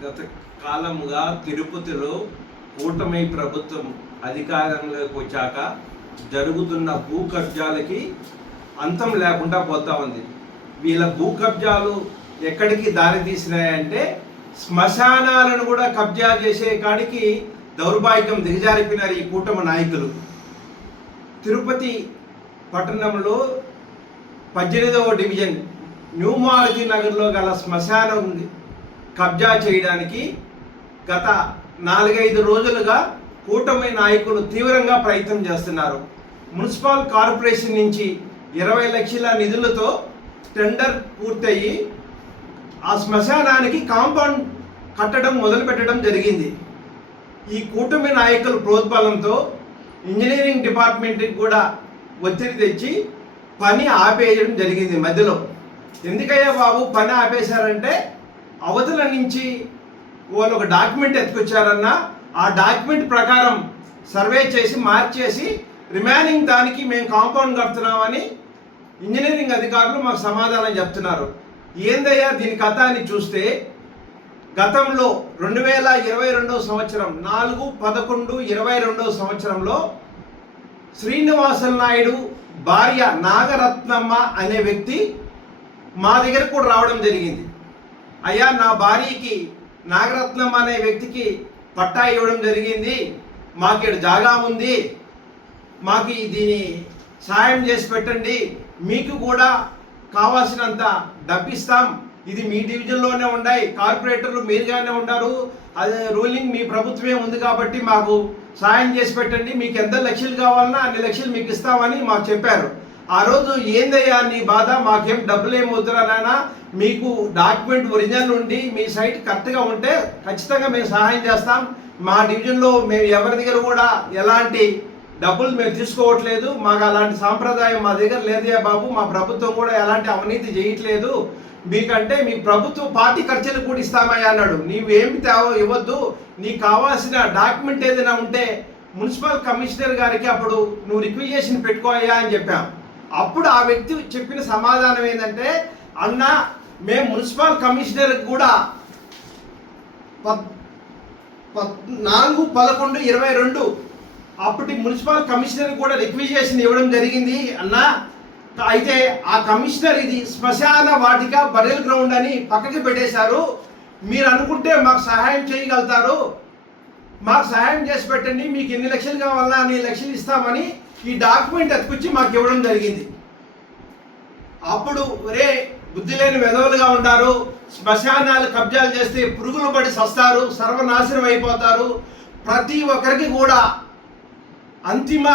గత కాలముగా తిరుపతిలో కూటమి ప్రభుత్వం అధికారంలోకి వచ్చాక జరుగుతున్న భూ కబ్జాలకి అంతం లేకుండా పోతా ఉంది. వీళ్ళ భూ కబ్జాలు ఎక్కడికి దారి తీసినాయంటే శ్మశానాలను కూడా కబ్జా చేసే కాడికి దౌర్భాగ్యం దిగజారిపినారు ఈ కూటమి నాయకులు. తిరుపతి పట్టణంలో 18వ డివిజన్ న్యూ మారుతి నగర్లో గల శ్మశానం కబ్జా చేయడానికి గత 4-5 రోజులుగా కూటమి నాయకులు తీవ్రంగా ప్రయత్నం చేస్తున్నారు. మున్సిపల్ కార్పొరేషన్ నుంచి 20 లక్షల నిధులతో టెండర్ పూర్తయి ఆ శ్మశానానికి కాంపౌండ్ కట్టడం మొదలుపెట్టడం జరిగింది. ఈ కూటమి నాయకుల ప్రోద్బలంతో ఇంజనీరింగ్ డిపార్ట్మెంట్కి కూడా ఒత్తిడి తెచ్చి పని ఆపేయడం జరిగింది మధ్యలో. ఎందుకయ్యా బాబు పని ఆపేశారంటే అవతల నుంచి వాళ్ళు ఒక డాక్యుమెంట్ ఎత్తుకొచ్చారన్నా ఆ డాక్యుమెంట్ ప్రకారం సర్వే చేసి మార్చేసి రిమైనింగ్ దానికి మేము కాంపౌండ్ కడుతున్నామని ఇంజనీరింగ్ అధికారులు మాకు సమాధానం చెప్తున్నారు. ఏందయ్యా దీని కథ అని చూస్తే గతంలో 2022 సంవత్సరం 4/11/22 సంవత్సరంలో శ్రీనివాస నాయుడు భార్య నాగరత్నమ్మ అనే వ్యక్తి మా దగ్గర కూడా రావడం జరిగింది. అయ్యా నా భార్యకి నాగరత్నమ్మ అనే వ్యక్తికి పట్టా ఇవ్వడం జరిగింది, మాకు ఇక్కడ జాగా ఉంది, మాకు దీని సాయం చేసి పెట్టండి, మీకు కూడా కావాల్సినంత డబ్బిస్తాం, ఇది మీ డివిజన్లోనే ఉన్నాయి, కార్పొరేటర్లు మీరుగానే ఉన్నారు, అదే రూలింగ్ మీ ప్రభుత్వమే ఉంది కాబట్టి మాకు సాయం చేసి పెట్టండి, మీకు ఎంత లక్షలు కావాలన్నా అన్ని లక్షలు మీకు ఇస్తామని మాకు చెప్పారు. ఆ రోజు ఏందయ్యా నీ బాధ, మాకేం డబ్బులు ఏమి వద్దురా నాయన, మీకు డాక్యుమెంట్ ఒరిజినల్ ఉండి మీ సైట్ కరెక్ట్గా ఉంటే ఖచ్చితంగా మేము సహాయం చేస్తాం, మా డివిజన్లో మేము ఎవరి దగ్గర కూడా ఎలాంటి డబ్బులు మేము తీసుకోవట్లేదు, మాకు అలాంటి సాంప్రదాయం మా దగ్గర లేదయ్యా బాబు, మా ప్రభుత్వం కూడా ఎలాంటి అవినీతి చేయట్లేదు, మీకంటే మీకు ప్రభుత్వం పార్టీ ఖర్చులు కూడా ఇస్తామయ్యా అన్నాడు. నీవేమి ఇవ్వద్దు, నీకు కావాల్సిన డాక్యుమెంట్ ఏదైనా ఉంటే మున్సిపల్ కమిషనర్ గారికి అప్పుడు నువ్వు రిక్వెజేషన్ పెట్టుకోయ్యా అని చెప్పాం. అప్పుడు ఆ వ్యక్తి చెప్పిన సమాధానం ఏంటంటే, అన్న మేము మున్సిపల్ కమిషనర్ కూడా 4/11/22 అప్పటి మున్సిపల్ కమిషనర్ కూడా రిక్వెజేషన్ ఇవ్వడం జరిగింది అన్న. అయితే ఆ కమిషనర్ ఇది శ్మశాన వాటిక బరియల్ గ్రౌండ్ అని పక్కకి పెట్టేశారు, మీరు అనుకుంటే మాకు సహాయం చేయగలుగుతారు, మాకు సహాయం చేసి పెట్టండి, మీకు ఎన్ని లక్షలు కావాలన్నా అన్ని లక్షలు ఇస్తామని ఈ డాక్యుమెంట్ ఎత్తుకొచ్చి మాకు ఇవ్వడం జరిగింది. అప్పుడు ఒరే బుద్ధి లేని వెధవలుగా ఉంటారు, శ్మశానాలు కబ్జాలు చేస్తే పురుగులు పడి సస్తారు, సర్వనాశనం అయిపోతారు, ప్రతి ఒక్కరికి కూడా అంతిమ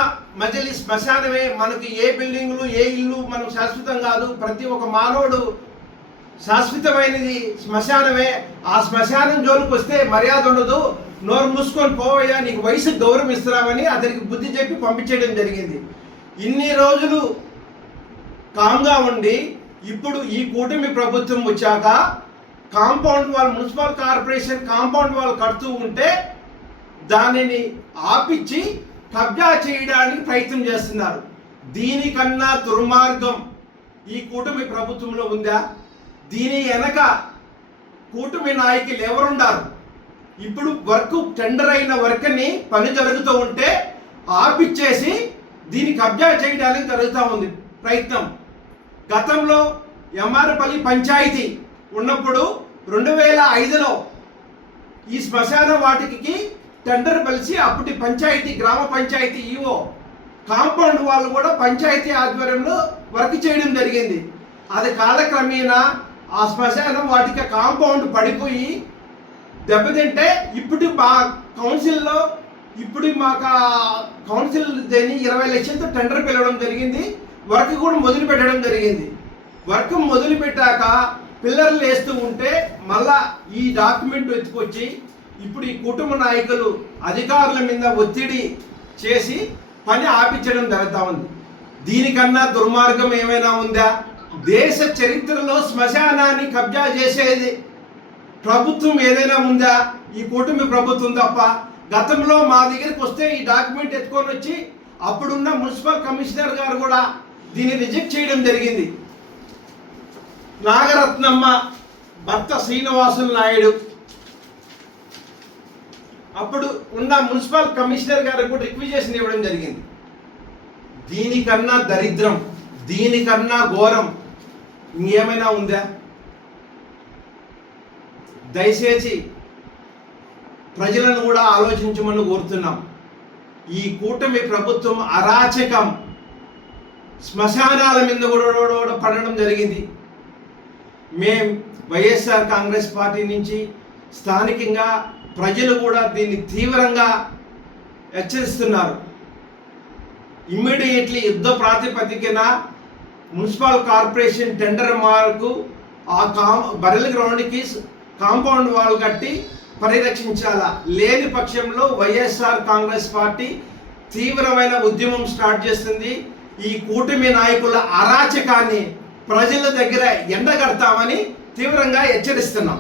మజిలీ శ్మశానమే, మనకి ఏ బిల్డింగులు ఏ ఇల్లు మనం శాశ్వతం కాదు, ప్రతి ఒక్క మానవుడు శాశ్వతమైనది శ్మశానమే, ఆ శ్మశానం జోలికి వస్తే మర్యాద ఉండదు, నోరు మూసుకొని పోవయ్యా, నీకు వయసుకు గౌరవం ఇస్తున్నామని అతనికి బుద్ధి చెప్పి పంపించేయడం జరిగింది. ఇన్ని రోజులు కామ్గా ఉండి ఇప్పుడు ఈ కూటమి ప్రభుత్వం వచ్చాక కాంపౌండ్ వాళ్ళు మున్సిపల్ కార్పొరేషన్ కాంపౌండ్ వాళ్ళు కడుతూ ఉంటే దానిని ఆపిచ్చి కబ్జా చేయడానికి ప్రయత్నం చేస్తున్నారు. దీనికన్నా దుర్మార్గం ఈ కూటమి ప్రభుత్వంలో ఉందా? దీని వెనక కూటమి నాయకులు ఎవరున్నారు? ఇప్పుడు వర్క్ టెండర్ అయిన వర్క్ని పని జరుగుతూ ఉంటే ఆపిచ్చేసి దీన్ని కబ్జా చేయడానికి జరుగుతూ ఉంది ప్రయత్నం. గతంలో ఎమ్మారపల్లి పంచాయతీ ఉన్నప్పుడు 2005లో ఈ శ్మశాన వాటికి టెండర్ కలిసి అప్పటి పంచాయతీ గ్రామ పంచాయతీ ఈవో కాంపౌండ్ వాళ్ళు కూడా పంచాయతీ ఆధ్వర్యంలో వర్క్ చేయడం జరిగింది. అది కాలక్రమేణా ఆ శ్మశానం వాటికి కాంపౌండ్ పడిపోయి దెబ్బతింటే ఇప్పుడు మా కౌన్సిల్లో మాకు కౌన్సిల్ దీన్ని 20 లక్షలతో టెండర్ పిలవడం జరిగింది, వర్క్ కూడా మొదలు పెట్టడం జరిగింది. వర్క్ మొదలు పెట్టాక పిల్లర్లు వేస్తూ ఉంటే మళ్ళా ఈ డాక్యుమెంట్ ఎత్తుకొచ్చి ఇప్పుడు ఈ కుటుంబ నాయకులు అధికారుల మీద ఒత్తిడి చేసి పని ఆపించడం జరుగుతూ ఉంది. దీనికన్నా దుర్మార్గం ఏమైనా ఉందా? దేశ చరిత్రలో శ్మశానాన్ని కబ్జా చేసేది ప్రభుత్వం ఏదైనా ఉందా? ఈ కూటమి ప్రభుత్వం తప్ప. గతంలో మా దగ్గరికి వస్తే ఈ డాక్యుమెంట్ ఎత్తుకొని వచ్చి అప్పుడున్న మున్సిపల్ కమిషనర్ గారు కూడా దీన్ని రిజెక్ట్ చేయడం జరిగింది. నాగరత్నమ్మ భర్త శ్రీనివాసులు నాయుడు అప్పుడు ఉన్న మున్సిపల్ కమిషనర్ గారికి కూడా రిక్వెజిషన్ ఇవ్వడం జరిగింది. దీనికన్నా దరిద్రం, దీనికన్నా ఘోరం ఇంకేమైనా ఉందా? దయచేసి ప్రజలను కూడా ఆలోచించమని కోరుతున్నాం. ఈ కూటమి ప్రభుత్వం అరాచకం, శ్మశానాల మీద కూడా పడడం జరిగింది. మేం వైఎస్ఆర్ కాంగ్రెస్ పార్టీ నుంచి స్థానికంగా ప్రజలు కూడా దీన్ని తీవ్రంగా హెచ్చరిస్తున్నారు. ఇమ్మీడియట్లీ యుద్ధ ప్రాతిపదికన మున్సిపల్ కార్పొరేషన్ టెండర్ మార్కు ఆ బరెల్ గ్రౌండ్కి కాంపౌండ్ వాల్ కట్టి పరిరక్షించాలా. లేని పక్షంలో వైఎస్ఆర్ కాంగ్రెస్ పార్టీ తీవ్రమైన ఉద్యమం స్టార్ట్ చేస్తుంది. ఈ కూటమి నాయకుల అరాచకాన్ని ప్రజల దగ్గర ఎండగడతామని తీవ్రంగా హెచ్చరిస్తున్నాం.